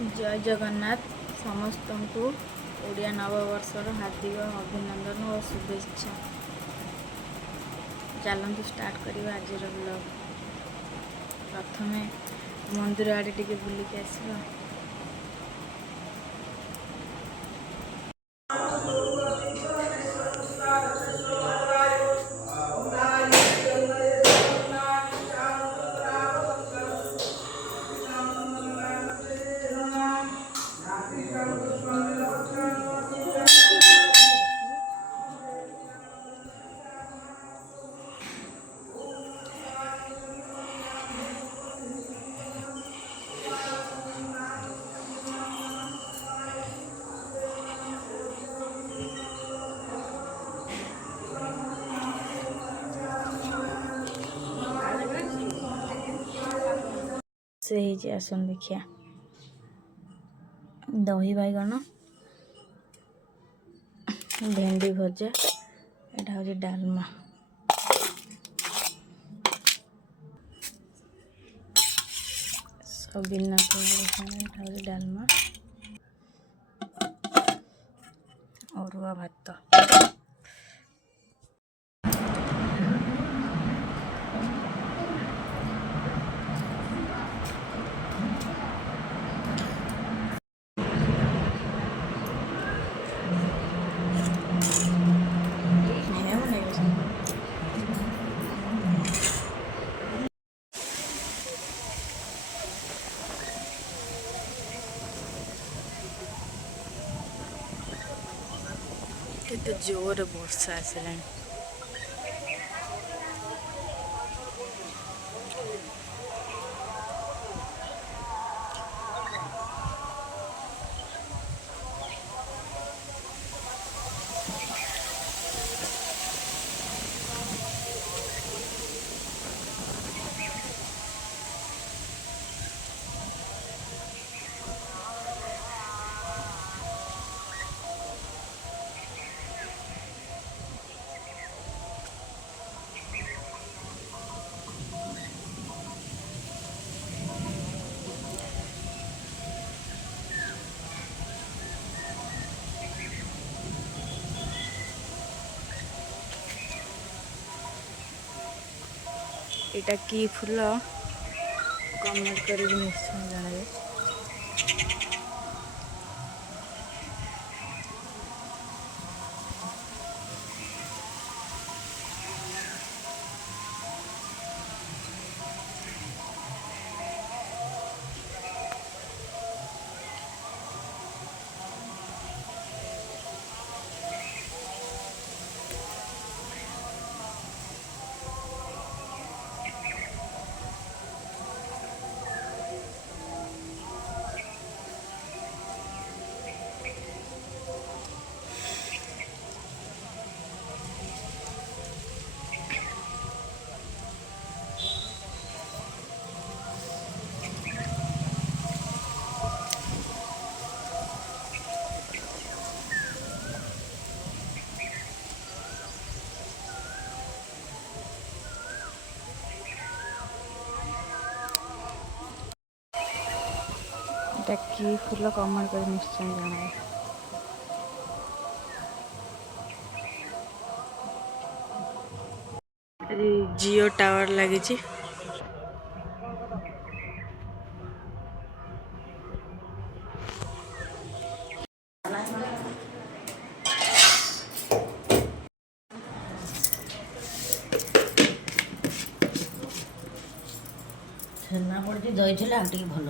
जय जगन्नाथ समस्त को ओडिया नववर्षर हार्दिक अभिनंदन और शुभेच्छा। चलतु स्टार्ट करवा आज ब्लॉग। प्रथम मंदिर आड़े टिके बुलिक आसवा। से आसन देखिया दही बैगण भेंडी भजा एटा हूँ डालमा सब बिना डालमा अरुआ भात। केते जोर वर्षा आसला। एटा की फूल कमेंट कर निश्चय जणावे। की फूल कमेंट कर निश्चय जणावे। जियो टावर लगी छेना पड़ी दही भल